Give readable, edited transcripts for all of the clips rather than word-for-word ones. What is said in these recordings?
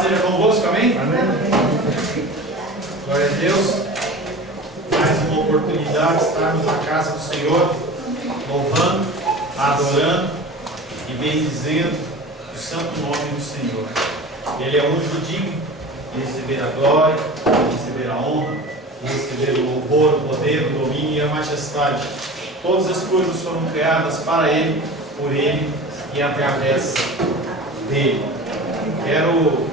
paz seja convosco, amém? Amém. Glória a Deus. Mais uma oportunidade de estarmos na casa do Senhor, louvando, adorando e bendizendo o santo nome do Senhor. Ele é o único digno de receber a glória, de receber a honra, de receber o louvor, o poder, o domínio e a majestade. Todas as coisas foram criadas para Ele, por Ele e através dele. Quero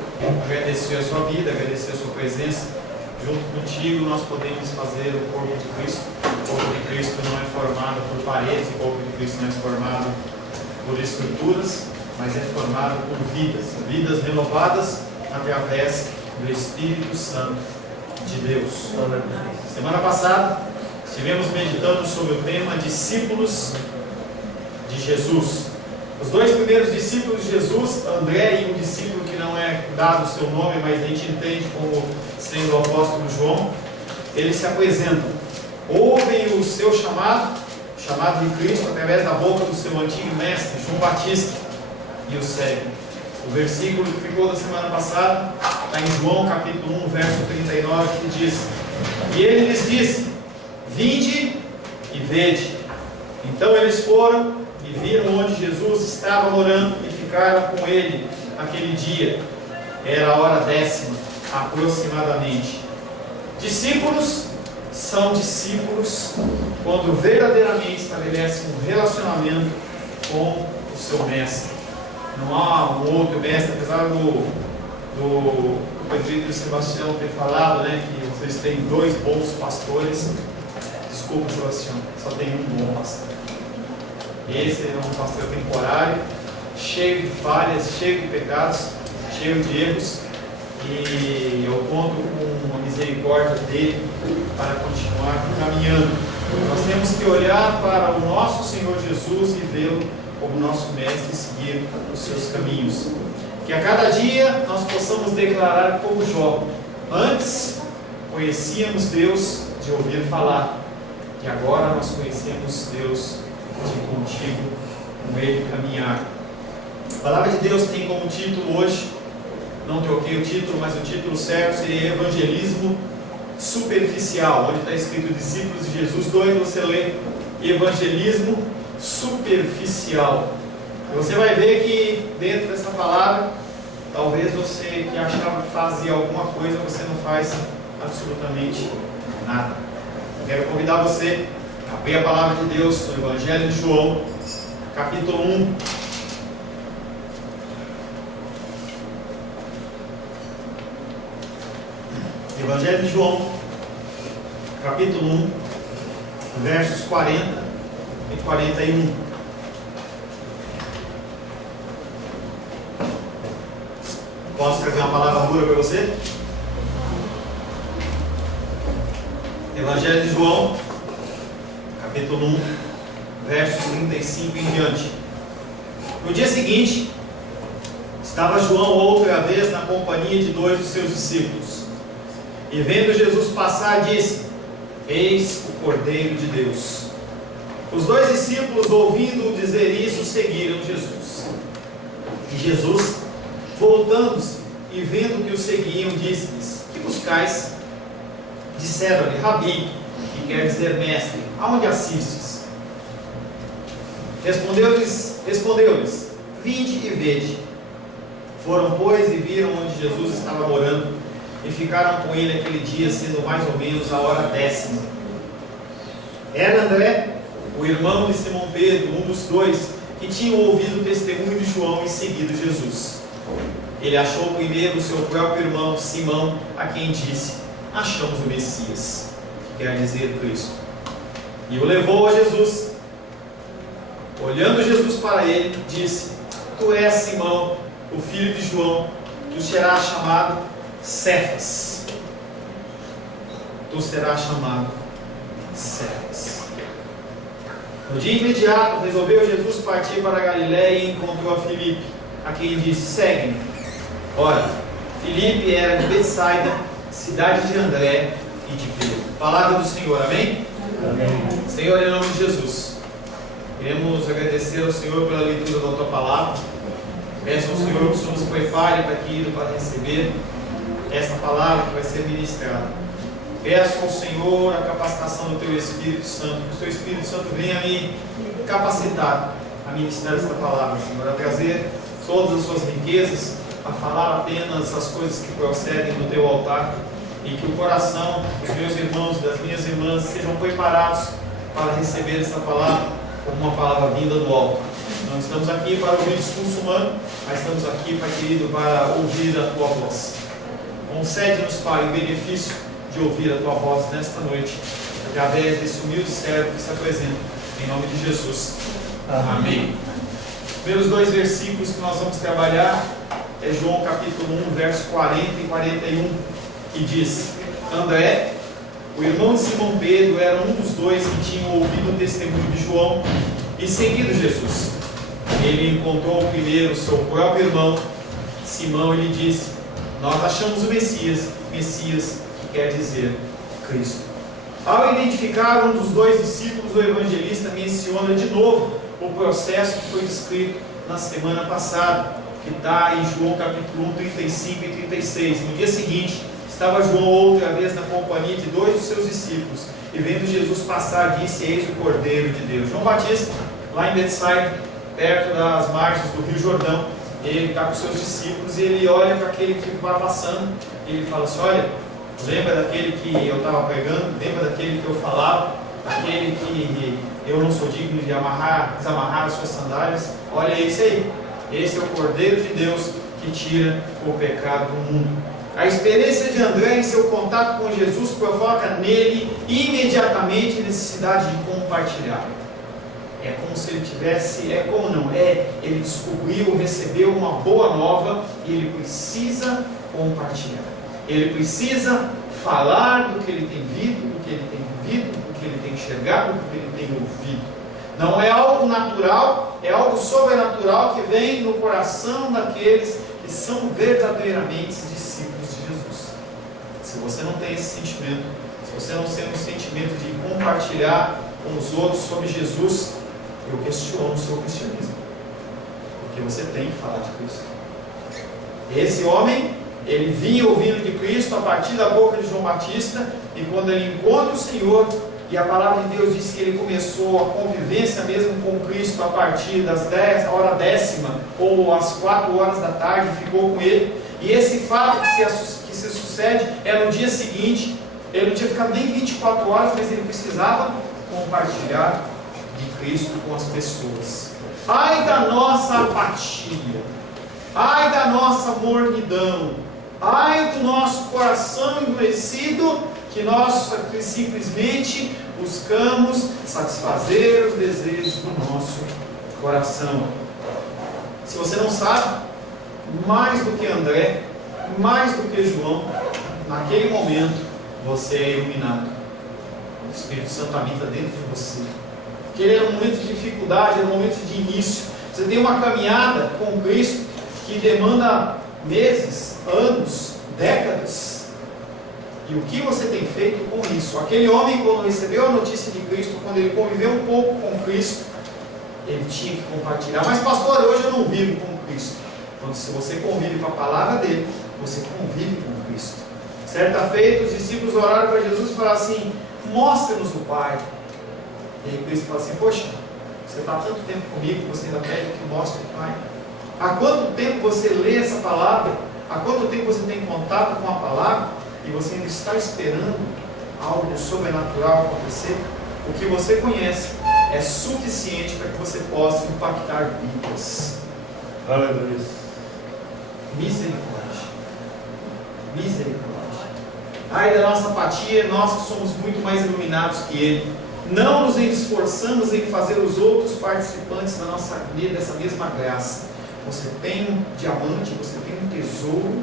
agradecer a sua vida, agradecer a sua presença. Junto contigo nós podemos fazer o corpo de Cristo. O corpo de Cristo não é formado por paredes, o corpo de Cristo não é formado por estruturas, mas é formado por vidas renovadas através do Espírito Santo de Deus. Semana passada estivemos meditando sobre o tema discípulos de Jesus. Os dois primeiros discípulos de Jesus, André e um discípulo que não é dado o seu nome, mas a gente entende como sendo o apóstolo João, eles se apresentam, ouvem o seu chamado de Cristo através da boca do seu antigo mestre, João Batista, e o seguem. O versículo que ficou da semana passada está em João capítulo 1, verso 39, que diz: e ele lhes disse: vinde e vede. Então eles foram e viram onde Jesus estava morando e ficaram com ele aquele dia. Era a hora 10ª, aproximadamente. Discípulos são discípulos quando verdadeiramente estabelecem um relacionamento com o seu mestre. Não há um outro mestre, apesar do Pedro Sebastião ter falado, que vocês têm 2 bons pastores. Desculpa, Sebastião, só tem um bom pastor. Esse é um pastor temporário, cheio de falhas, cheio de pecados, cheio de erros, e eu conto com a misericórdia dele para continuar caminhando. Nós temos que olhar para o nosso Senhor Jesus e vê-lo como nosso mestre e seguir os seus caminhos. Que a cada dia nós possamos declarar como Jó: antes conhecíamos Deus de ouvir falar, e agora nós conhecemos Deus de contigo, com Ele caminhar. A palavra de Deus tem como título hoje, não troquei o título, mas o título certo seria Evangelismo Superficial. Onde está escrito discípulos de Jesus 2, você lê Evangelismo Superficial. E você vai ver que dentro dessa palavra, talvez você que achava que fazia alguma coisa, você não faz absolutamente nada. Eu quero convidar você a abrir a palavra de Deus no Evangelho de João, capítulo 1. Evangelho de João, capítulo 1, versos 40 e 41. Posso trazer uma palavra dura para você? Evangelho de João, capítulo 1, versos 35 em diante. No dia seguinte, estava João outra vez na companhia de 2 dos seus discípulos. E vendo Jesus passar, disse: eis o Cordeiro de Deus. Os 2 discípulos, ouvindo-o dizer isso, seguiram Jesus. E Jesus, voltando-se e vendo que o seguiam, disse-lhes: que buscais? Disseram-lhe: Rabi, que quer dizer mestre, aonde assistes? Respondeu-lhes: vinde e vede. Foram, pois, e viram onde Jesus estava morando, e ficaram com ele aquele dia, sendo mais ou menos a hora 10ª. Era André, o irmão de Simão Pedro, um dos 2, que tinham ouvido o testemunho de João e seguido Jesus. Ele achou primeiro o seu próprio irmão Simão, a quem disse: achamos o Messias, que quer dizer Cristo. E o levou a Jesus. Olhando Jesus para ele, disse: tu és Simão, o filho de João, tu serás chamado Cefas. Tu serás chamado Cefas. No dia imediato, resolveu Jesus partir para a Galiléia e encontrou a Filipe, a quem disse: segue-me. Ora, Filipe era de Betsaida, cidade de André e de Pedro. Palavra do Senhor, amém? Amém. Senhor, em nome de Jesus, queremos agradecer ao Senhor pela leitura da Tua Palavra. Peço ao Senhor que o Senhor nos prepare para aquilo, para receber esta palavra que vai ser ministrada. Peço ao Senhor a capacitação do Teu Espírito Santo, que o Teu Espírito Santo venha me capacitar a ministrar esta palavra, Senhor, a trazer todas as suas riquezas, a falar apenas as coisas que procedem do Teu altar, e que o coração dos meus irmãos, das minhas irmãs, sejam preparados para receber esta palavra como uma palavra vinda do alto. Não estamos aqui para ouvir discurso humano, mas estamos aqui, Pai querido, para ouvir a Tua voz. Concede-nos, Pai, o benefício de ouvir a Tua voz nesta noite, através desse humilde servo que se apresenta, em nome de Jesus. Amém. Os primeiros 2 versículos que nós vamos trabalhar é João capítulo 1, verso 40 e 41, que diz: André, o irmão de Simão Pedro, era um dos 2 que tinham ouvido o testemunho de João e seguido Jesus. Ele encontrou primeiro seu próprio irmão, Simão, e lhe disse: Nós achamos o Messias, que quer dizer Cristo. Ao identificar um dos 2 discípulos, o evangelista menciona de novo o processo que foi descrito na semana passada, que está em João capítulo 1, 35 e 36. No dia seguinte, estava João outra vez na companhia de 2 dos seus discípulos, e vendo Jesus passar, disse: Eis o Cordeiro de Deus. João Batista, lá em Betsaida, perto das margens do Rio Jordão, ele está com seus discípulos e ele olha para aquele que vai passando e ele fala assim: olha, lembra daquele que eu estava pregando? Lembra daquele que eu falava? Aquele que eu não sou digno de desamarrar as suas sandálias? Olha esse aí. Esse é o Cordeiro de Deus que tira o pecado do mundo. A experiência de André em seu contato com Jesus provoca nele imediatamente a necessidade de compartilhar. É como se ele tivesse, ele descobriu, recebeu uma boa nova e ele precisa compartilhar. Ele precisa falar do que ele tem visto, do que ele tem vivido, do que ele tem enxergado, do que ele tem ouvido. Não é algo natural, é algo sobrenatural que vem no coração daqueles que são verdadeiramente discípulos de Jesus. Se você não tem esse sentimento, se você não tem um sentimento de compartilhar com os outros sobre Jesus, eu questiono o seu cristianismo, porque você tem que falar de Cristo. Esse homem, ele vinha ouvindo de Cristo a partir da boca de João Batista, e quando ele encontra o Senhor, e a palavra de Deus diz que ele começou a convivência mesmo com Cristo a partir da hora 10ª ou às 4 horas da tarde, ficou com ele, e esse fato que se sucede é no dia seguinte. Ele não tinha ficado nem 24 horas, mas ele precisava compartilhar de Cristo com as pessoas. Ai da nossa apatia, ai da nossa mornidão, ai do nosso coração endurecido, que nós simplesmente buscamos satisfazer os desejos do nosso coração. Se você não sabe, mais do que André, mais do que João, naquele momento você é iluminado. O Espírito Santo habita dentro de você. Aquele era um momento de dificuldade, era um momento de início. Você tem uma caminhada com Cristo que demanda meses, anos, décadas. E o que você tem feito com isso? Aquele homem, quando recebeu a notícia de Cristo, quando ele conviveu um pouco com Cristo, ele tinha que compartilhar. Mas pastor, hoje eu não vivo com Cristo. Então, se você convive com a palavra dele, você convive com Cristo. Certa feita, os discípulos oraram para Jesus e falaram assim: mostra-nos o Pai. E aí Cristo fala assim: poxa, você está há tanto tempo comigo, você ainda pede que mostre o Pai? Há quanto tempo você lê essa palavra? Há quanto tempo você tem contato com a palavra? E você ainda está esperando algo sobrenatural acontecer? O que você conhece é suficiente para que você possa impactar vidas. Aleluia. Misericórdia. Misericórdia. Ai da nossa apatia, nós que somos muito mais iluminados que Ele. Não nos esforçamos em fazer os outros participantes da nossa vida, dessa mesma graça. Você tem um diamante, você tem um tesouro,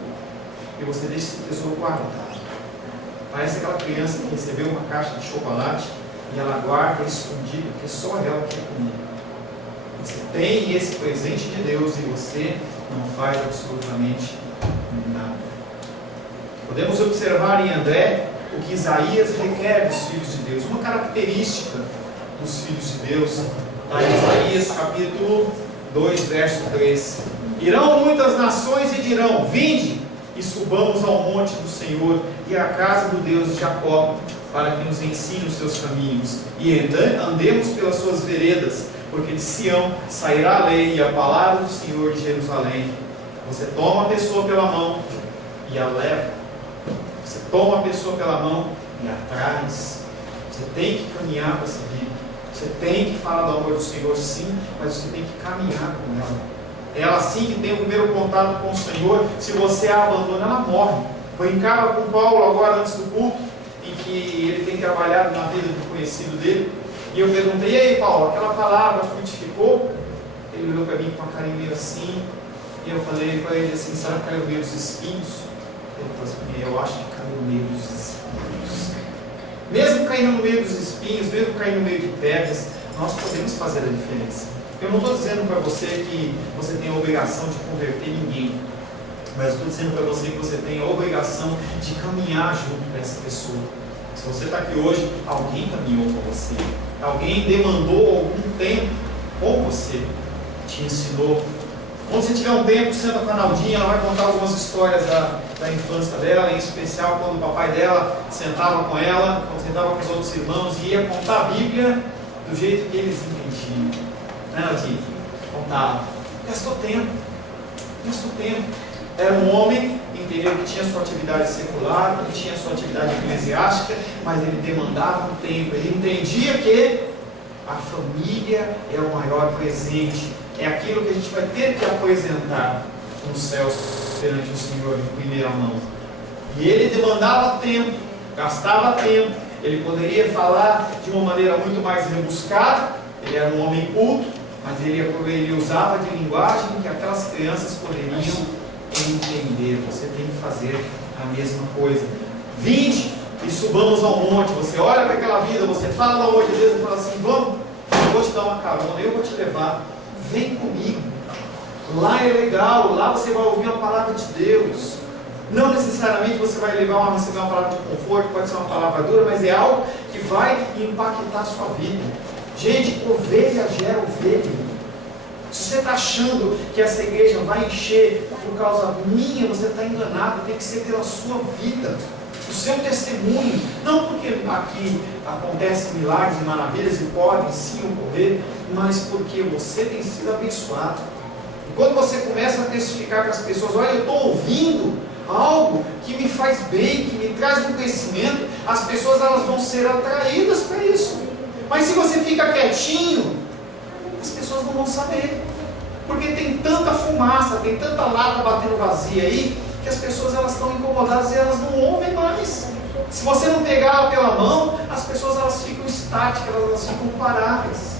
e você deixa esse tesouro guardado. Parece aquela criança que recebeu uma caixa de chocolate e ela guarda escondido, porque só ela quer comer. Você tem esse presente de Deus e você não faz absolutamente nada. Podemos observar em André o que Isaías requer dos filhos de Deus. Uma característica dos filhos de Deus está em Isaías capítulo 2, verso 3. Irão muitas nações e dirão: vinde e subamos ao monte do Senhor e à casa do Deus de Jacó, para que nos ensine os seus caminhos e andemos pelas suas veredas, porque de Sião sairá a lei e a palavra do Senhor de Jerusalém. Você toma a pessoa pela mão e a leva. Você toma a pessoa pela mão e a traz. Você tem que caminhar com essa vida. Você tem que falar do amor do Senhor, sim, mas você tem que caminhar com ela. É ela sim que tem o primeiro contato com o Senhor. Se você a abandona, ela morre. Brincava com Paulo agora antes do culto, em que ele tem trabalhado na vida do conhecido dele. E eu perguntei: e aí, Paulo, aquela palavra frutificou? Ele olhou para mim com uma carinha meio assim. E eu falei para ele assim: será que caiu no meio dos espinhos? Ele falou assim: eu acho que caiu no meio dos espinhos. Mesmo caindo no meio dos espinhos, mesmo caindo no meio de pedras, nós podemos fazer a diferença. Eu não estou dizendo para você que você tem a obrigação de converter ninguém, mas estou dizendo para você que você tem a obrigação de caminhar junto com essa pessoa. Se você está aqui hoje, alguém caminhou com você, alguém demandou algum tempo com você, te ensinou. Quando você tiver um tempo, senta com a Naldinha, ela vai contar algumas histórias da infância dela, em especial quando o papai dela sentava com ela, quando sentava com os outros irmãos e ia contar a Bíblia do jeito que eles entendiam. Né, Naldinha? Contava. Gastou tempo. Era um homem, entendeu, que tinha sua atividade secular, que tinha sua atividade eclesiástica, mas ele demandava um tempo. Ele entendia que a família é o maior presente. É aquilo que a gente vai ter que apresentar nos céus perante o Senhor em primeira mão. E ele demandava tempo, gastava tempo. Ele poderia falar de uma maneira muito mais rebuscada. Ele era um homem culto, mas ele usava de linguagem que aquelas crianças poderiam entender. Você tem que fazer a mesma coisa. Vinde e subamos ao monte. Você olha para aquela vida, você fala do amor de Deus e fala assim: vamos, eu vou te dar uma carona, eu vou te levar. Vem comigo. Lá é legal, lá você vai ouvir a palavra de Deus. Não necessariamente você vai receber uma palavra de conforto, pode ser uma palavra dura, mas é algo que vai impactar a sua vida. Gente, ovelha gera ovelha. Se você está achando que essa igreja vai encher por causa minha, você está enganado. Tem que ser pela sua vida, o seu testemunho. Não porque aqui acontecem milagres e maravilhas e podem sim ocorrer, mas porque você tem sido abençoado. E quando você começa a testificar para as pessoas: olha, eu estou ouvindo algo que me faz bem, que me traz um crescimento, as pessoas elas vão ser atraídas para isso. Mas se você fica quietinho, as pessoas não vão saber, porque tem tanta fumaça, tem tanta lata batendo vazia aí, que as pessoas elas estão incomodadas e elas não ouvem mais. Se você não pegar ela pela mão, as pessoas elas ficam estáticas, elas ficam paradas.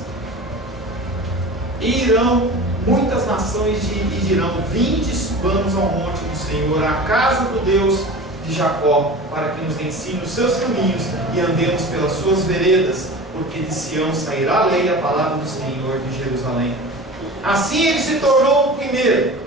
E irão muitas nações e dirão: vinde e subamos ao monte do Senhor, à casa do Deus de Jacó, para que nos ensine os seus caminhos e andemos pelas suas veredas, porque de Sião sairá a lei e a palavra do Senhor de Jerusalém. Assim ele se tornou o primeiro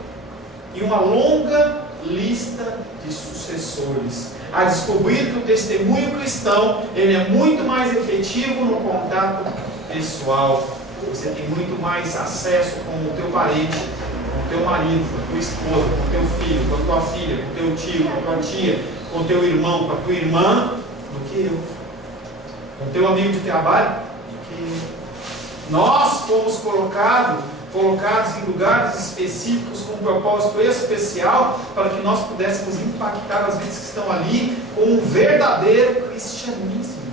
em uma longa lista de sucessores, a descobrir que o testemunho cristão ele é muito mais efetivo no contato pessoal. Você tem muito mais acesso com o teu parente, com o teu marido, com a tua esposa, com o teu filho, com a tua filha, com o teu tio, com a tua tia, com o teu irmão, com a tua irmã, do que eu. Com o teu amigo de trabalho, do que eu. Nós fomos colocados em lugares específicos com um propósito especial para que nós pudéssemos impactar as vidas que estão ali com um verdadeiro cristianismo.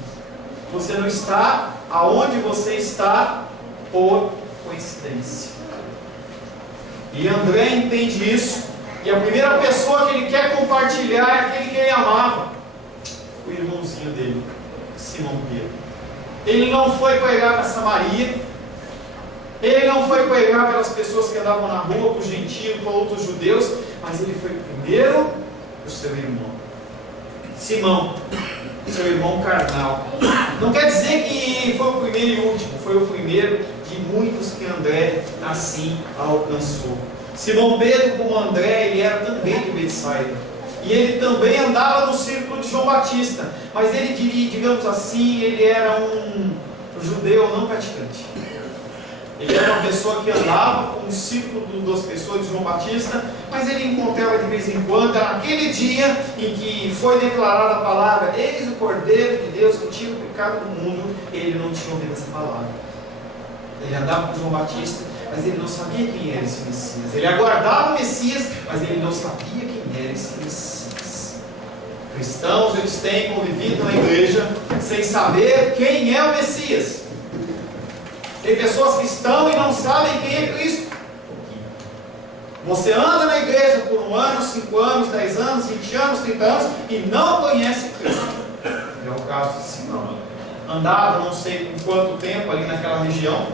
Você não está aonde você está por coincidência. E André entende isso. E a primeira pessoa que ele quer compartilhar é aquele que ele amava, o irmãozinho dele, Simão Pedro. Ele não foi pregar para Samaria, ele não foi pregar pelas pessoas que andavam na rua, para os gentios, para outros judeus, mas ele foi primeiro para o seu irmão, Simão, seu irmão carnal. Não quer dizer que foi o primeiro e último, foi o primeiro de muitos que André assim alcançou. Simão Pedro, como André, ele era também de Betsaida. E ele também andava no círculo de João Batista. Mas ele, digamos assim, ele era um judeu não praticante. Ele era uma pessoa que andava com o círculo das pessoas de João Batista, mas ele encontrava de vez em quando, naquele dia em que foi declarada a palavra, eis o Cordeiro de Deus que tira o pecado do mundo, ele não tinha ouvido essa palavra. Ele andava com João Batista, mas ele não sabia quem era esse Messias. Ele aguardava o Messias, mas ele não sabia quem era esse Messias. Cristãos, eles têm convivido na igreja sem saber quem é o Messias. Tem pessoas que estão e não sabem quem é Cristo. Você anda na igreja por 1 ano, 5 anos, 10 anos, 20 anos, 30 anos e não conhece Cristo. É o caso de Simão. Andava não sei por quanto tempo ali naquela região,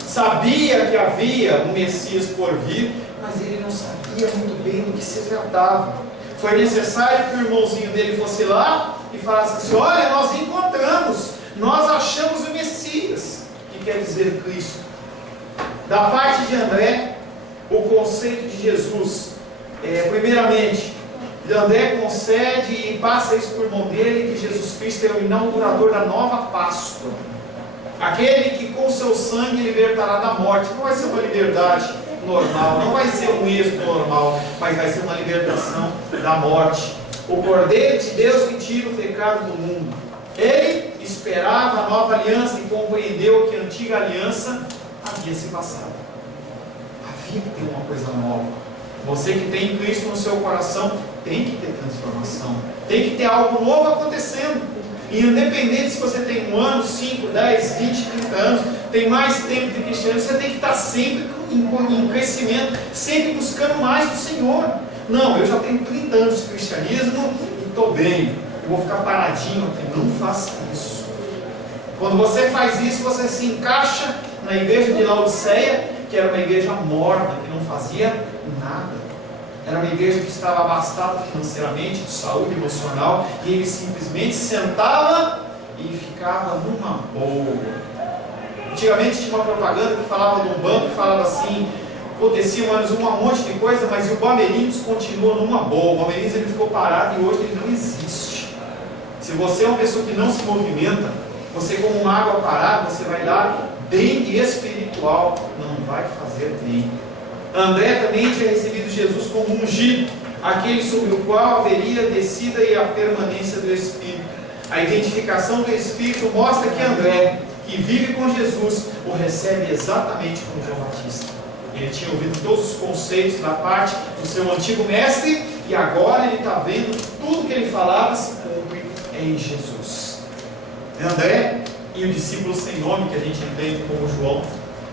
sabia que havia um Messias por vir, mas ele não sabia muito bem do que se tratava. Foi necessário que o irmãozinho dele fosse lá e falasse assim: olha, nós encontramos, nós achamos o Messias, que quer dizer Cristo. Da parte de André, o conceito de Jesus, primeiramente, André concede e passa isso por mão dele, que Jesus Cristo é o inaugurador da nova Páscoa, aquele que com seu sangue libertará da morte. Não vai ser uma liberdade normal, não vai ser um êxito normal, mas vai ser uma libertação da morte. O Cordeiro de Deus que tira o pecado do mundo. Ele esperava a nova aliança e compreendeu que a antiga aliança havia se passado. Havia que ter uma coisa nova. Você que tem Cristo no seu coração tem que ter transformação, tem que ter algo novo acontecendo. E independente se você tem 1 ano, 5, 10, 20, 30 anos, tem mais tempo de cristianismo, você tem que estar sempre em crescimento, sempre buscando mais do Senhor. Não, eu já tenho 30 anos de cristianismo e estou bem, eu vou ficar paradinho aqui. Não faça isso. Quando você faz isso, você se encaixa na igreja de Laodiceia, que era uma igreja morna, que não fazia nada. Era uma igreja que estava abastada financeiramente, de saúde emocional, e ele simplesmente sentava e ficava numa boa. Antigamente tinha uma propaganda que falava de um banco, que falava assim: acontecia mais um monte de coisa, mas o Bamerindos continua numa boa. O Bamerindos ele ficou parado e hoje ele não existe. Se você é uma pessoa que não se movimenta, você como uma água parada, você vai dar bem espiritual, não vai fazer bem. André também tinha recebido Jesus como ungido, aquele sobre o qual haveria a descida e a permanência do Espírito. A identificação do Espírito mostra que André, que vive com Jesus, o recebe exatamente como João Batista. Ele tinha ouvido todos os conceitos da parte do seu antigo mestre, e agora ele está vendo que tudo que ele falava se cumpre em Jesus. André e o discípulo sem nome, que a gente entende como João,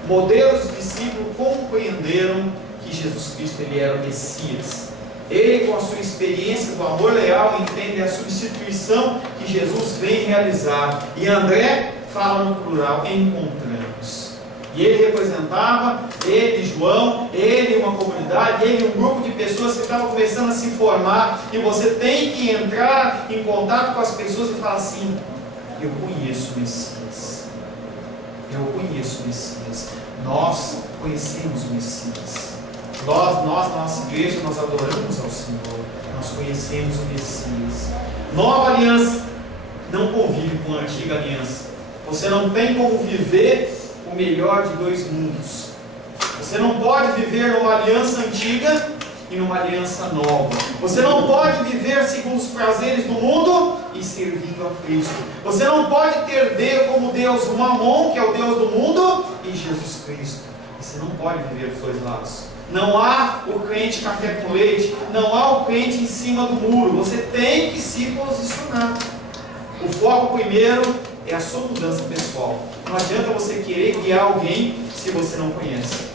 modelos de discípulo, compreenderam que Jesus Cristo ele era o Messias. Ele, com a sua experiência do amor leal, entende a substituição que Jesus vem realizar. E André fala no plural: encontramos. E ele representava, ele, João, ele, uma comunidade, ele, um grupo de pessoas que estavam começando a se formar. E você tem que entrar em contato com as pessoas e falar assim: eu conheço o Messias. Eu conheço o Messias. Nós conhecemos o Messias. Nós, na nossa igreja, nós adoramos ao Senhor. Nós conhecemos o Messias. Nova aliança não convive com a antiga aliança. Você não tem como viver o melhor de 2 mundos. Você não pode viver numa aliança antiga e numa aliança nova. Você não pode viver segundo os prazeres do mundo e servindo a Cristo. Você não pode ter como Deus o Mamon, que é o Deus do mundo, e Jesus Cristo. Você não pode viver dos 2 lados. Não há o crente café com leite, não há o crente em cima do muro. Você tem que se posicionar. O foco primeiro é a sua mudança pessoal. Não adianta você querer guiar alguém se você não conhece.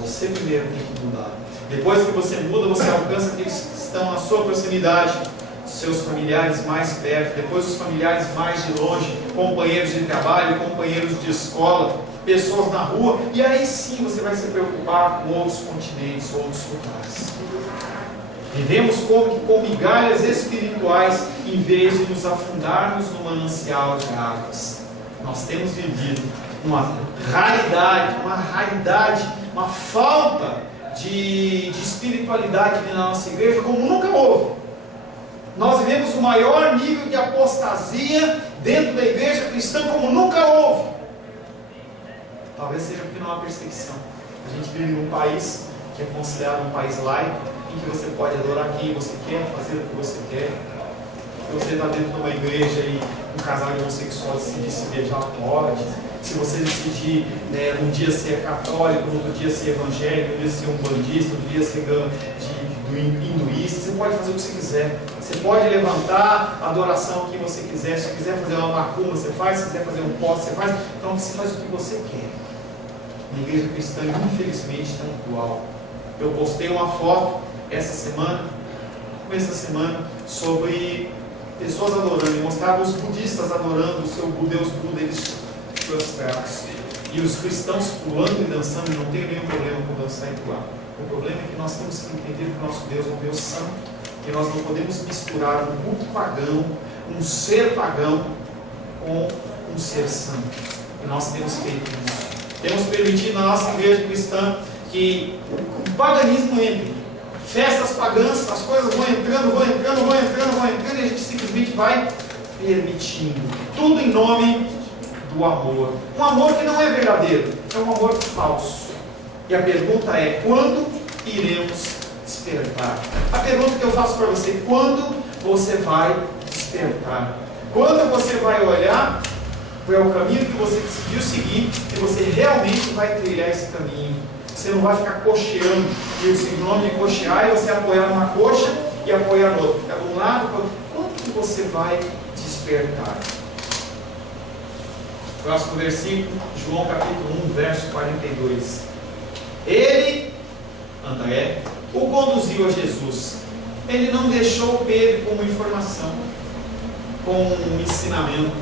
Você primeiro tem que mudar. Depois que você muda, você alcança aqueles que estão na sua proximidade, seus familiares mais perto, depois os familiares mais de longe, companheiros de trabalho, companheiros de escola, pessoas na rua, e aí sim você vai se preocupar com outros continentes, outros lugares. Vivemos como que com migalhas espirituais, em vez de nos afundarmos no manancial de águas. Nós temos vivido uma raridade, uma falta de espiritualidade na nossa igreja como nunca houve. Nós vivemos o maior nível de apostasia dentro da igreja cristã como nunca houve. Talvez seja porque não há perseguição. A gente vive num país que é considerado um país laico, em que você pode adorar quem você quer, fazer o que você quer. Se você está dentro de uma igreja e um casal de homossexuais decidir se beijar, pode. Se você decidir um dia ser católico, no outro dia ser evangélico, no dia ser um bandista, no dia ser hinduísta, você pode fazer o que você quiser. Você pode levantar a adoração que você quiser. Se quiser fazer uma macumba, você faz. Se quiser fazer um poste, você faz. Então você faz o que você quer. Na igreja cristã, infelizmente, está igual. Eu postei uma foto essa semana, sobre pessoas adorando, e mostrava os budistas adorando o seu Deus Buda, eles prostrados. E os cristãos pulando e dançando, não tem nenhum problema com dançar e pular. O problema é que nós temos que entender que o nosso Deus é um Deus santo, que nós não podemos misturar um culto pagão, um ser pagão, com um ser santo. E nós temos feito isso. Temos permitido na nossa igreja cristã que o paganismo entre. Festas pagãs, as coisas vão entrando, e a gente simplesmente vai permitindo. Tudo em nome do amor. Um amor que não é verdadeiro, é um amor falso. E a pergunta é: quando iremos despertar? A pergunta que eu faço para você: quando você vai despertar? Quando você vai olhar para o caminho que você decidiu seguir e você realmente vai trilhar esse caminho? Você não vai ficar cocheando, e o sinônimo de cochear é você apoiar numa coxa e apoiar no outro. Fica de um lado para o outro. Quando que você vai despertar? Próximo versículo, João capítulo 1, verso 42. Ele, André, o conduziu a Jesus. Ele não deixou Pedro como informação, com um ensinamento.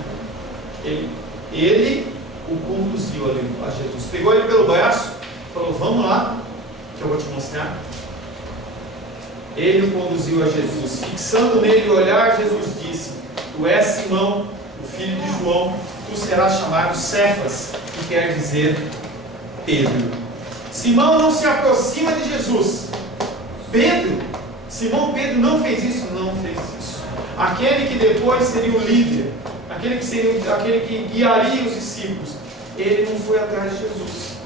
Ele o conduziu a Jesus. Pegou ele pelo braço, falou: vamos lá, que eu vou te mostrar. Ele o conduziu a Jesus. Fixando nele o olhar, Jesus disse: tu és Simão, o filho de João, tu serás chamado Cefas, que quer dizer Pedro. Simão não se aproxima de Jesus. Simão Pedro não fez isso? Não fez isso. Aquele que depois seria o líder, aquele que guiaria os discípulos, ele não foi atrás de Jesus.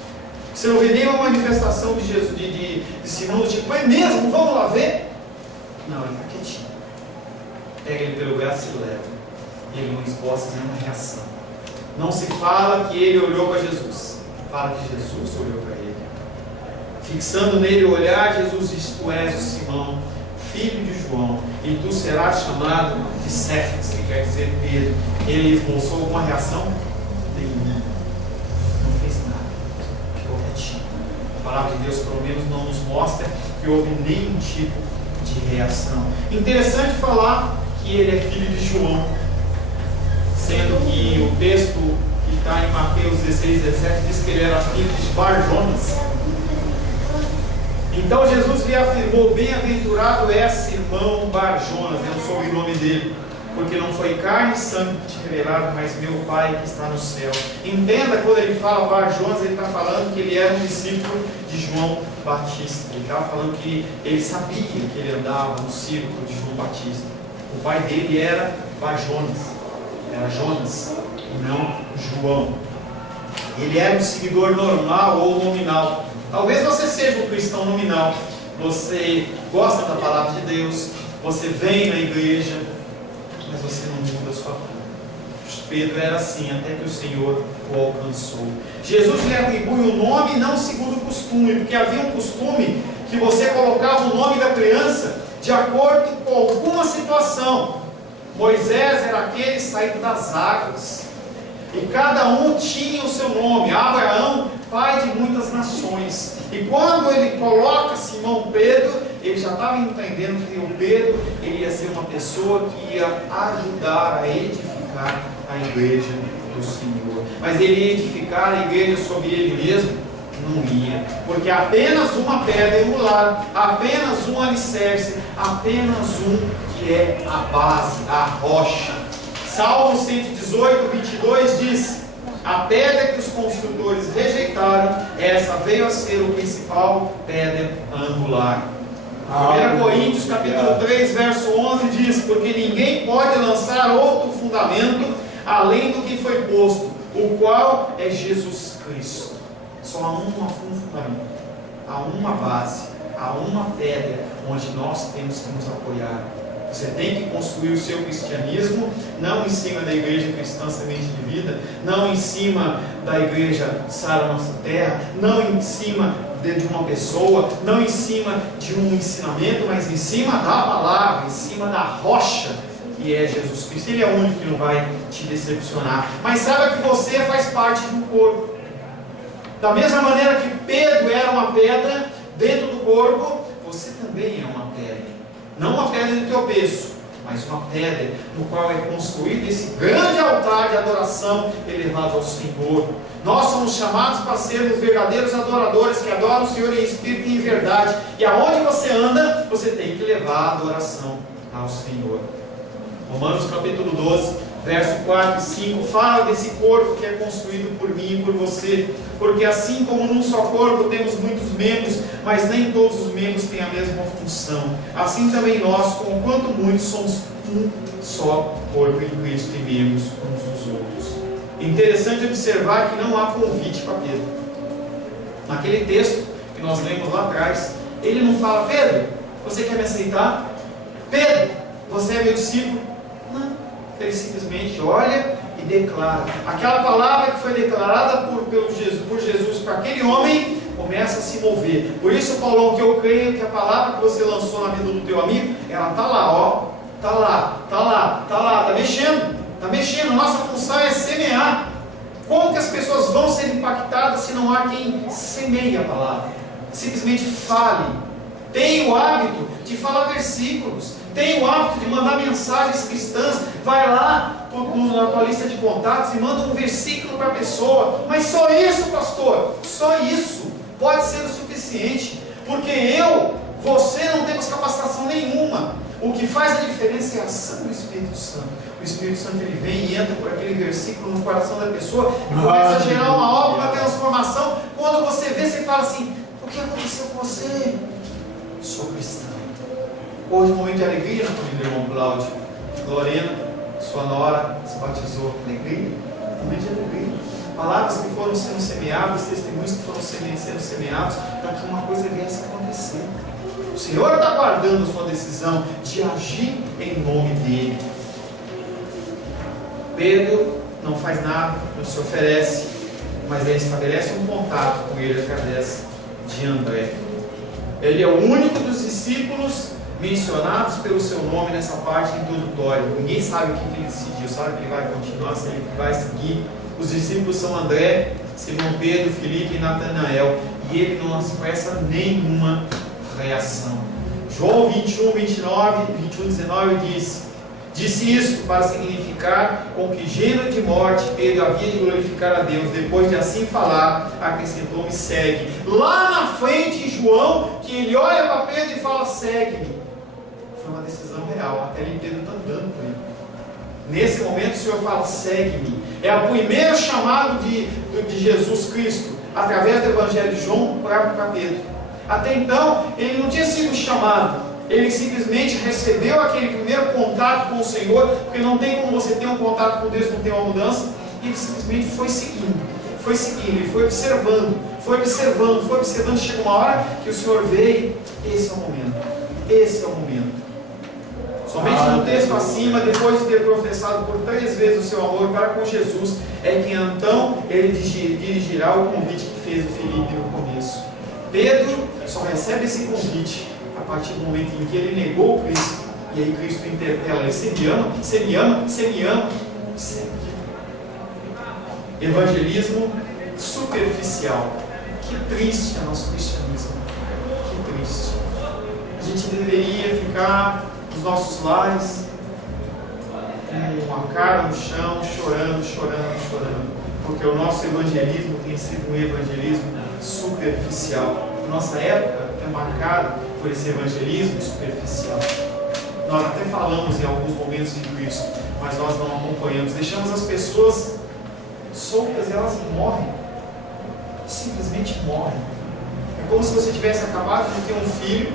Você não vê nenhuma manifestação de Jesus, de Simão, do tipo: é mesmo? Vamos lá ver? Não, ele está quietinho. Pega ele pelo braço e leva. E ele não esboça nenhuma reação. Não se fala que ele olhou para Jesus. Fala que Jesus olhou para ele. Fixando nele o olhar, Jesus disse: tu és o Simão, filho de João, e tu serás chamado de Cefas, que quer dizer Pedro. Ele esboçou alguma reação? Nenhuma. Não fez nada. Ficou quietinho. A palavra de Deus, pelo menos, não nos mostra que houve nenhum tipo de reação. Interessante falar que ele é filho de João, sendo que o texto que está em Mateus 16, 17 diz que ele era filho de Bar-Jonas. Então Jesus lhe afirmou: bem-aventurado é Simão Bar-Jonas, é o sobrenome dele, porque não foi carne e sangue que te revelaram, mas meu Pai que está no céu. Entenda, quando ele fala Bar-Jonas, ele está falando que ele era um discípulo de João Batista. Ele estava falando que ele sabia que ele andava no círculo de João Batista. O pai dele era Bar-Jonas, era Jonas, e não João. Ele era um seguidor normal ou nominal. Talvez você seja um cristão nominal. Você gosta da palavra de Deus, você vem na igreja, mas você não muda a sua vida. Pedro era assim, até que o Senhor o alcançou. Jesus lhe atribui o nome não segundo o costume, porque havia um costume que você colocava o nome da criança de acordo com alguma situação. Moisés era aquele saído das águas, e cada um tinha o seu nome. Abraão, pai de muitas nações. E quando ele coloca Simão Pedro, ele já estava entendendo que o Pedro ia ser uma pessoa que ia ajudar a edificar a igreja do Senhor. Mas ele ia edificar a igreja sobre ele mesmo? Não ia, porque apenas uma pedra angular, apenas um alicerce, apenas um que é a base, a rocha. Salmo 118, 22 diz: a pedra que os construtores rejeitaram, essa veio a ser o principal pedra angular. 1 Coríntios capítulo 3, verso 11 diz: porque ninguém pode lançar outro fundamento além do que foi posto, o qual é Jesus Cristo. só há um fundamento, há uma base, há uma pedra onde nós temos que nos apoiar. Você tem que construir o seu cristianismo não em cima da igreja cristã Semente de Vida, não em cima da igreja Sara Nossa Terra, não em cima de uma pessoa, não em cima de um ensinamento, mas em cima da palavra, em cima da rocha que é Jesus Cristo. Ele é o único que não vai te decepcionar. Mas saiba que você faz parte do corpo. Da mesma maneira que Pedro era uma pedra dentro do corpo, você também é uma pedra. Não uma pedra de tropeço, mas uma pedra no qual é construído esse grande altar de adoração elevado ao Senhor. Nós somos chamados para sermos verdadeiros adoradores que adoram o Senhor em espírito e em verdade. E aonde você anda, você tem que levar a adoração ao Senhor. Romanos capítulo 12, verso 4 e 5, fala desse corpo que é construído por mim e por você. Porque assim como num só corpo temos muitos membros, mas nem todos os membros têm a mesma função. Assim também nós, conquanto muitos, somos um só corpo em Cristo e membros uns dos outros. Interessante observar que não há convite para Pedro. Naquele texto que nós lemos lá atrás, ele não fala: Pedro, você quer me aceitar? Pedro, você é meu discípulo? Não. Ele simplesmente olha e declara. Aquela palavra que foi declarada por Jesus para aquele homem começa a se mover. Por isso, Paulão, que eu creio que a palavra que você lançou na vida do teu amigo, ela está lá, ó. Está lá, está mexendo. Nossa função é semear. Como que as pessoas vão ser impactadas se não há quem semeie a palavra? Simplesmente fale. Tenha o hábito de falar versículos. Tenha o hábito de mandar mensagens cristãs. Vai lá na tua lista de contatos e manda um versículo para a pessoa. Mas só isso, pastor? Só isso pode ser o suficiente. Porque você não temos capacitação nenhuma. O que faz a diferença é a ação do Espírito Santo. O Espírito Santo ele vem e entra por aquele versículo no coração da pessoa e começa a gerar uma obra, uma transformação. Quando você vê, você fala assim: o que aconteceu com você? Sou cristão. Hoje, um momento de alegria na família do irmão Cláudio. Lorena, sua nora, se batizou. Alegria? Momento de alegria. Palavras que foram sendo semeadas, testemunhos que foram sendo semeados, para que uma coisa viesse a acontecer. O Senhor está guardando a sua decisão de agir em nome dEle. Pedro não faz nada, não se oferece, mas ele estabelece um contato com ele através de André. Ele é o único dos discípulos mencionados pelo seu nome nessa parte introdutória. Ninguém sabe o que ele decidiu, sabe que ele vai continuar, se ele vai seguir. Os discípulos são André, Simão Pedro, Filipe e Natanael, e ele não expressa nenhuma reação. João 21, 19 disse isto para significar com que gênero de morte Pedro havia de glorificar a Deus. Depois de assim falar, acrescentou-me: segue. Lá na frente, em João, que ele olha para Pedro e fala: segue-me. Foi uma decisão real. Até Pedro está andando por ele. Nesse momento o Senhor fala: segue-me. É o primeiro chamado de Jesus Cristo, através do Evangelho de João, para Pedro. Até então, ele não tinha sido chamado. Ele simplesmente recebeu aquele primeiro contato com o Senhor, porque não tem como você ter um contato com Deus e não ter uma mudança. E ele simplesmente foi seguindo, ele foi observando. Chega uma hora que o Senhor veio. Esse é o momento. Somente no texto acima, depois de ter professado por 3 vezes o seu amor para com Jesus, é que então ele dirigirá o convite que fez o Filipe no começo. Pedro só recebe esse convite a partir do momento em que ele negou Cristo. E aí Cristo interpela ele: você me ama? Segue. Evangelismo superficial. Que triste é nosso cristianismo. Que triste. A gente deveria ficar nos nossos lares com a cara no chão, chorando, porque o nosso evangelismo tem sido um evangelismo superficial. A nossa época é marcada por esse evangelismo superficial. Nós até falamos em alguns momentos de Cristo, mas nós não acompanhamos. Deixamos as pessoas soltas e elas morrem. Simplesmente morrem. É como se você tivesse acabado de ter um filho,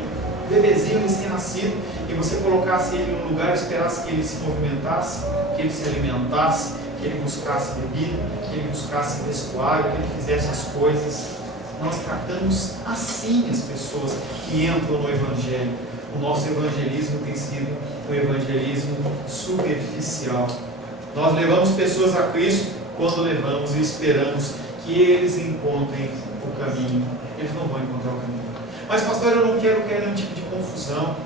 bebezinho recém-nascido, e você colocasse ele num lugar e esperasse que ele se movimentasse, que ele se alimentasse, que ele buscasse bebida, que ele buscasse vestuário, que ele fizesse as coisas. nós tratamos assim as pessoas que entram no Evangelho. O nosso evangelismo tem sido um evangelismo superficial. Nós levamos pessoas a Cristo quando levamos e esperamos que eles encontrem o caminho. Eles não vão encontrar o caminho. Mas pastor, eu não quero nenhum tipo de confusão.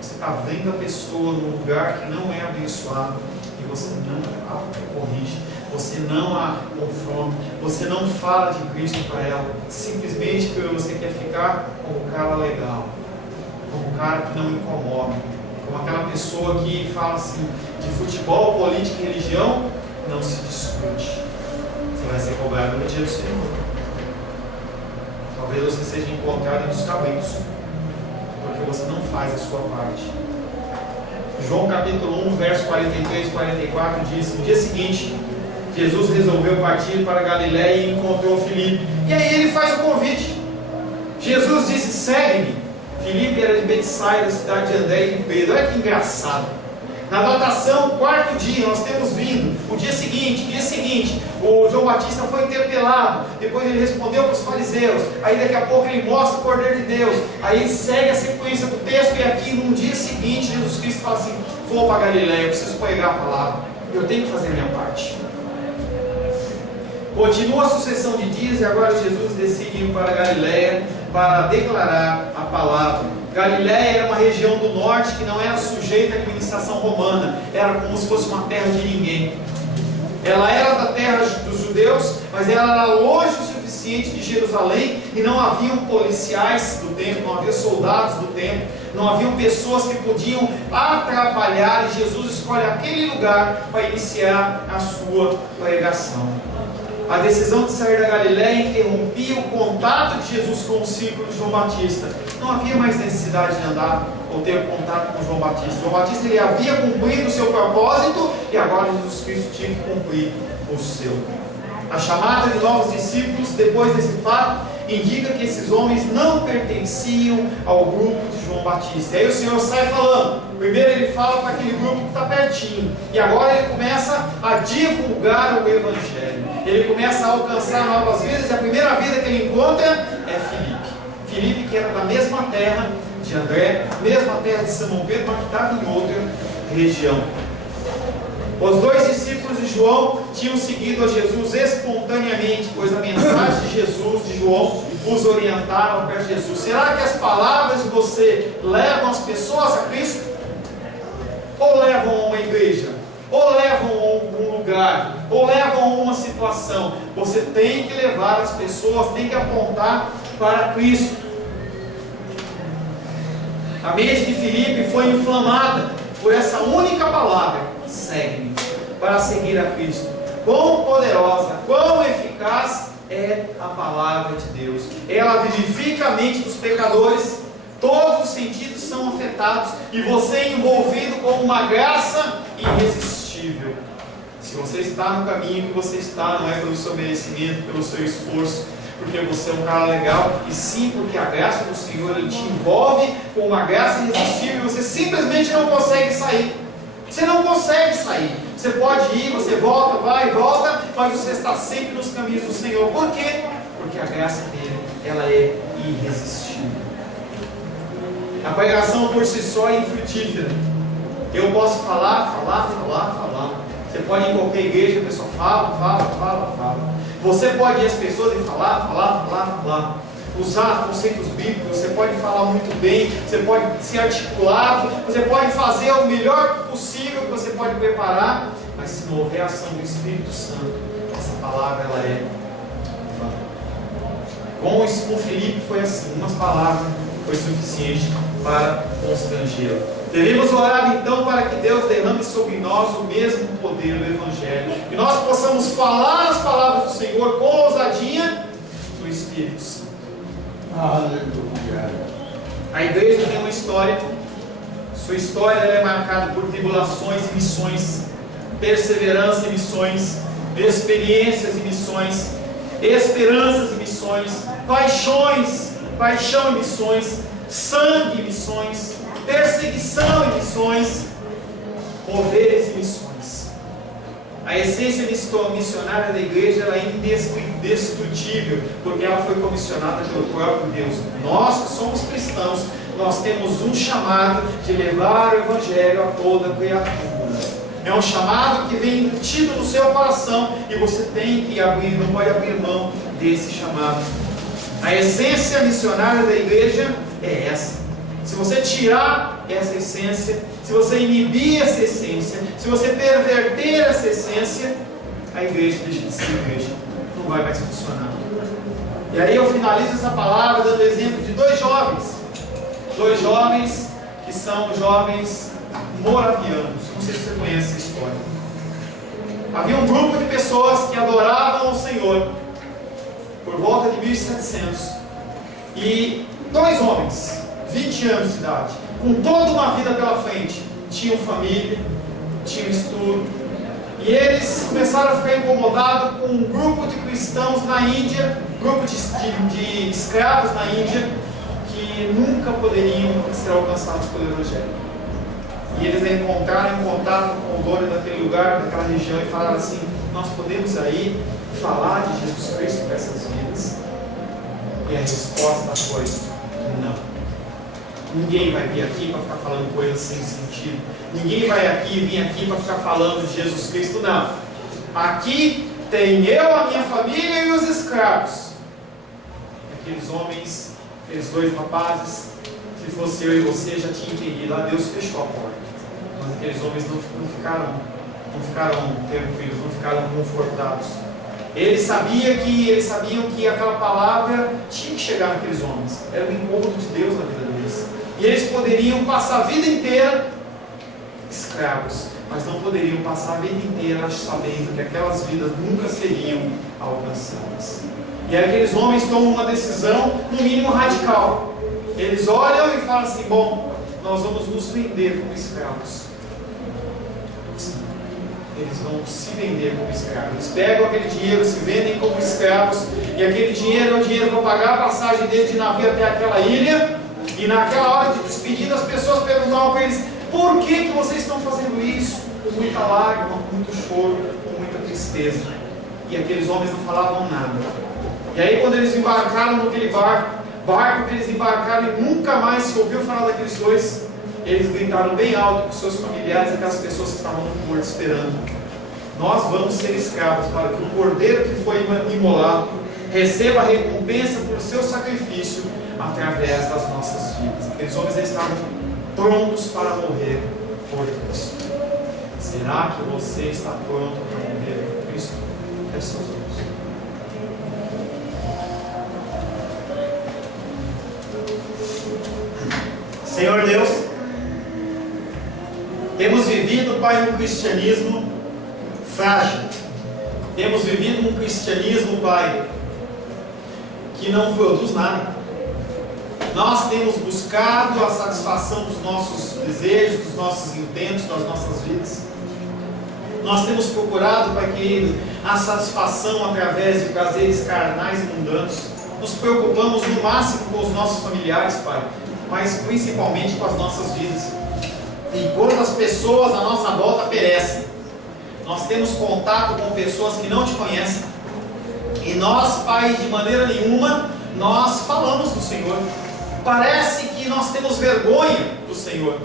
Você está vendo a pessoa num lugar que não é abençoado e você não a corrige, você não a confronta, você não fala de Cristo para ela, simplesmente porque você quer ficar como um cara legal, como um cara que não incomoda, como aquela pessoa que fala assim, de futebol, política e religião não se discute. Você vai ser cobrado no dia do Senhor. Talvez você seja encontrado nos cabritos, porque você não faz a sua parte. João capítulo 1, verso 43 e 44 diz: no dia seguinte, Jesus resolveu partir para Galiléia e encontrou Filipe. E aí ele faz o convite. Jesus disse: segue-me. Filipe era de Betsaida, cidade de André e de Pedro. Olha que engraçado. Na datação, quarto dia, nós temos vindo. O dia seguinte, o João Batista foi interpelado. Depois ele respondeu para os fariseus. Aí daqui a pouco ele mostra o Cordeiro de Deus. Aí ele segue a sequência do texto. E aqui no dia seguinte, Jesus Cristo fala assim: vou para Galiléia, eu preciso pregar a palavra. Eu tenho que fazer a minha parte. Continua a sucessão de dias e agora Jesus decide ir para Galiléia para declarar a palavra. Galiléia era uma região do norte que não era sujeita à administração romana, era como se fosse uma terra de ninguém. Ela era da terra dos judeus, mas ela era longe o suficiente de Jerusalém e não haviam policiais do templo, não havia soldados do templo, não haviam pessoas que podiam atrapalhar, e Jesus escolhe aquele lugar para iniciar a sua pregação. A decisão de sair da Galiléia interrompia o contato de Jesus com o círculo de João Batista. Não havia mais necessidade de andar ou ter contato com João Batista. João Batista ele havia cumprido o seu propósito e agora Jesus Cristo tinha que cumprir o seu. A chamada de novos discípulos, depois desse fato, indica que esses homens não pertenciam ao grupo de João Batista. E aí o Senhor sai falando. Primeiro ele fala para aquele grupo que está pertinho. E agora ele começa a divulgar o Evangelho. Ele começa a alcançar novas vidas. E a primeira vida que ele encontra é Filipe. Filipe, que era da mesma terra de André, mesma terra de Simão Pedro, mas que estava em outra região. Os dois discípulos de João tinham seguido a Jesus espontaneamente, pois a mensagem de Jesus, de João, os orientava para Jesus. Será que as palavras de você levam as pessoas a Cristo? Ou levam a uma igreja? Ou levam a um lugar? Ou levam a uma situação? Você tem que levar as pessoas, tem que apontar para Cristo. A mente de Filipe foi inflamada por essa única palavra: segue-me, para seguir a Cristo. Quão poderosa, quão eficaz é a palavra de Deus. Ela vivifica a mente dos pecadores, todos os sentidos são afetados, e você é envolvido com uma graça irresistível. Se você está no caminho que você está, não é pelo seu merecimento, pelo seu esforço, porque você é um cara legal, e sim porque a graça do Senhor ele te envolve com uma graça irresistível, e você simplesmente não consegue sair. Você não consegue sair. Você pode ir, você volta, vai e volta, mas você está sempre nos caminhos do Senhor. Por quê? Porque a graça dele, ela é irresistível. A pregação por si só é infrutífera. Eu posso falar. Você pode ir em qualquer igreja, a pessoa fala. Você pode ir às pessoas e falar. Usar conceitos bíblicos, você pode falar muito bem, você pode ser articulado, você pode fazer o melhor possível que você pode preparar, mas se não houver a ação do Espírito Santo, essa palavra ela é vã. Com Filipe foi assim, umas palavras foi suficiente para constrangê-lo. Devemos orar então para que Deus derrame sobre nós o mesmo poder do Evangelho, que nós possamos falar as palavras do Senhor com ousadia do Espírito Santo. Aleluia. A igreja tem uma história. Sua história é marcada por tribulações e missões, perseverança e missões, experiências e missões, esperanças e missões, paixão e missões, sangue e missões, perseguição e missões, poderes e missões. A A essência missionária da igreja ela é indestrutível, porque ela foi comissionada pelo próprio Deus. Nós que somos cristãos, nós temos um chamado de levar o Evangelho a toda criatura. É um chamado que vem embutido no seu coração e você tem que abrir, não pode abrir mão desse chamado. A essência missionária da igreja é essa. Se você tirar essa essência, se você inibir essa essência, se você perverter essa essência, a igreja deixa de ser igreja, não vai mais funcionar. E aí eu finalizo essa palavra dando exemplo de dois jovens que são jovens moravianos. Não sei se você conhece essa história. Havia um grupo de pessoas que adoravam o Senhor por volta de 1700 e dois homens, 20 anos de idade, com toda uma vida pela frente, tinham família, tinham estudo, e eles começaram a ficar incomodados com um grupo de cristãos na Índia, grupo de escravos na Índia, que nunca poderiam ser alcançados pelo Evangelho. E eles encontraram em contato com o dono daquele lugar, daquela região, e falaram assim: nós podemos aí falar de Jesus Cristo para essas vidas? E a resposta foi: não. Ninguém vai vir aqui para ficar falando coisas sem sentido. Ninguém vai vir aqui para ficar falando de Jesus Cristo, não. Aqui tem eu, a minha família e os escravos. Aqueles homens, aqueles dois rapazes, se fosse eu e você, já tinha entendido. Lá Deus fechou a porta. Mas aqueles homens não ficaram tranquilos, não ficaram confortados. Eles sabiam que aquela palavra tinha que chegar naqueles homens. Era um encontro de Deus na vida deles. E eles poderiam passar a vida inteira escravos, mas não poderiam passar a vida inteira sabendo que aquelas vidas nunca seriam alcançadas. E aí aqueles homens tomam uma decisão, no mínimo radical. Eles olham e falam assim: bom, nós vamos nos vender como escravos. Eles vão se vender como escravos. Eles pegam aquele dinheiro, se vendem como escravos, e aquele dinheiro é o dinheiro para pagar a passagem deles de navio até aquela ilha. E naquela hora de despedida, as pessoas perguntavam para eles: por que vocês estão fazendo isso? Com muita lágrima, com muito choro, com muita tristeza. E aqueles homens não falavam nada. E aí quando eles embarcaram naquele barco que eles embarcaram e nunca mais se ouviu falar daqueles dois, eles gritaram bem alto com seus familiares, aquelas pessoas que estavam no porto esperando: nós vamos ser escravos para que o cordeiro que foi imolado receba a recompensa por seu sacrifício através das nossas vidas. Aqueles homens estavam prontos para morrer por Cristo. Será que você está pronto para morrer por Cristo? Feche seus olhos. Senhor Deus, temos vivido, Pai, um cristianismo frágil. Temos vivido um cristianismo, Pai, que não produz nada. Nós temos buscado a satisfação dos nossos desejos, dos nossos intentos, das nossas vidas. Nós temos procurado, Pai querido, a satisfação através de prazeres carnais e mundanos. Nos preocupamos no máximo com os nossos familiares, Pai, mas principalmente com as nossas vidas. Enquanto as pessoas à nossa volta perecem, nós temos contato com pessoas que não te conhecem, e nós, Pai, de maneira nenhuma, nós falamos do Senhor. Parece que nós temos vergonha do Senhor.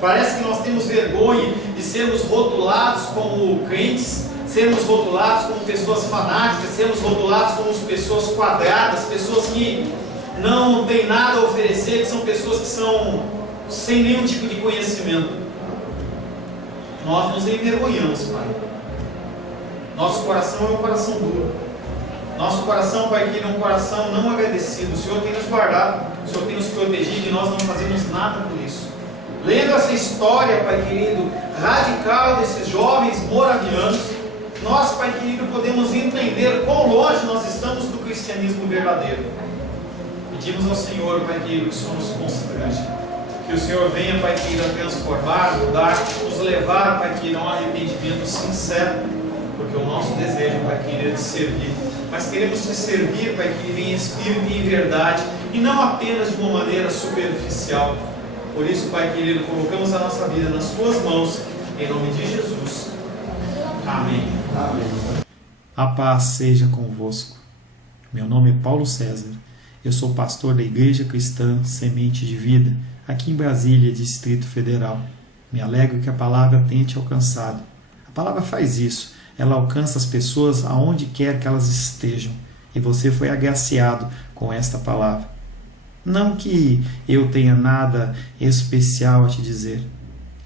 Parece que nós temos vergonha de sermos rotulados como crentes, sermos rotulados como pessoas fanáticas, sermos rotulados como pessoas quadradas, pessoas que não têm nada a oferecer, que são pessoas que são sem nenhum tipo de conhecimento. Nós nos envergonhamos, Pai. Nosso coração é um coração duro. Nosso coração, Pai, que é um coração não agradecido. O Senhor tem nos guardado, o Senhor tem nos protegido, e nós não fazemos nada por isso. Lendo essa história, Pai querido, radical desses jovens moravianos, nós, Pai querido, podemos entender quão longe nós estamos do cristianismo verdadeiro. Pedimos ao Senhor, Pai querido, que o Senhor nos constrange, que o Senhor venha, Pai querido, a transformar, mudar, nos levar, Pai querido, a um arrependimento sincero, porque o nosso desejo, Pai querido, é de servir. Mas queremos te servir, Pai querido, em espírito e em verdade, e não apenas de uma maneira superficial. Por isso, Pai querido, colocamos a nossa vida nas Tuas mãos, em nome de Jesus. Amém. Amém. A paz seja convosco. Meu nome é Paulo César. Eu sou pastor da Igreja Cristã Semente de Vida, aqui em Brasília, Distrito Federal. Me alegro que a palavra tenha te alcançado. A palavra faz isso. Ela alcança as pessoas aonde quer que elas estejam. E você foi agraciado com esta palavra. Não que eu tenha nada especial a te dizer.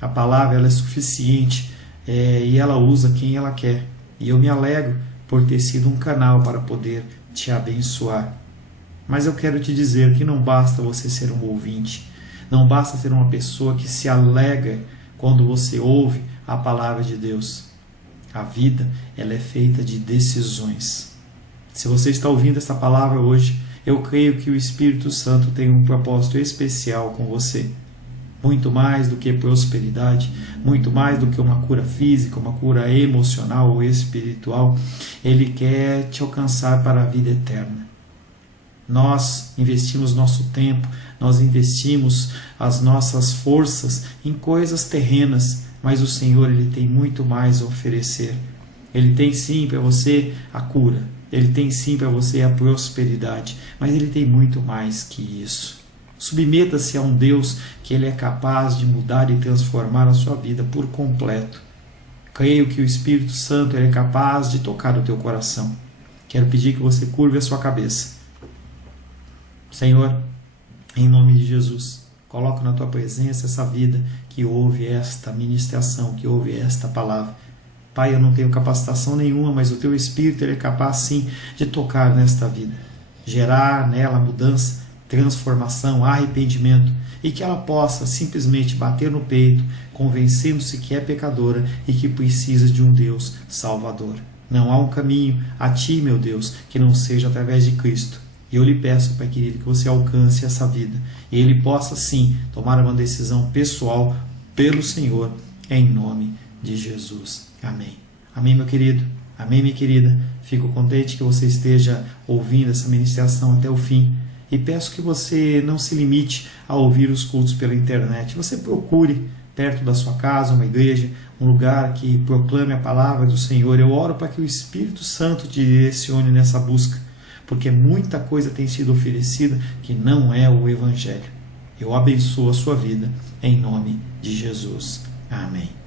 A palavra ela é suficiente e ela usa quem ela quer. E eu me alegro por ter sido um canal para poder te abençoar. Mas eu quero te dizer que não basta você ser um ouvinte. Não basta ser uma pessoa que se alegra quando você ouve a palavra de Deus. A vida ela é feita de decisões. Se você está ouvindo essa palavra hoje, eu creio que o Espírito Santo tem um propósito especial com você. Muito mais do que prosperidade, muito mais do que uma cura física, uma cura emocional ou espiritual, Ele quer te alcançar para a vida eterna. Nós investimos nosso tempo, nós investimos as nossas forças em coisas terrenas, mas o Senhor Ele tem muito mais a oferecer. Ele tem sim para você a cura, Ele tem sim para você a prosperidade, mas Ele tem muito mais que isso. Submeta-se a um Deus que Ele é capaz de mudar e transformar a sua vida por completo. Creio que o Espírito Santo Ele é capaz de tocar o teu coração. Quero pedir que você curve a sua cabeça. Senhor, em nome de Jesus, coloco na tua presença essa vida que ouve esta ministração, que ouve esta palavra. Pai, eu não tenho capacitação nenhuma, mas o teu Espírito Ele é capaz sim de tocar nesta vida, gerar nela mudança, transformação, arrependimento, e que ela possa simplesmente bater no peito, convencendo-se que é pecadora e que precisa de um Deus salvador. Não há um caminho a ti, meu Deus, que não seja através de Cristo. E eu lhe peço, Pai querido, que você alcance essa vida e ele possa sim tomar uma decisão pessoal pelo Senhor, em nome de Jesus. Amém. Amém, meu querido. Amém, minha querida. Fico contente que você esteja ouvindo essa ministração até o fim. E peço que você não se limite a ouvir os cultos pela internet. Você procure perto da sua casa uma igreja, um lugar que proclame a palavra do Senhor. Eu oro para que o Espírito Santo te direcione nessa busca, porque muita coisa tem sido oferecida que não é o Evangelho. Eu abençoo a sua vida em nome de Jesus. Amém.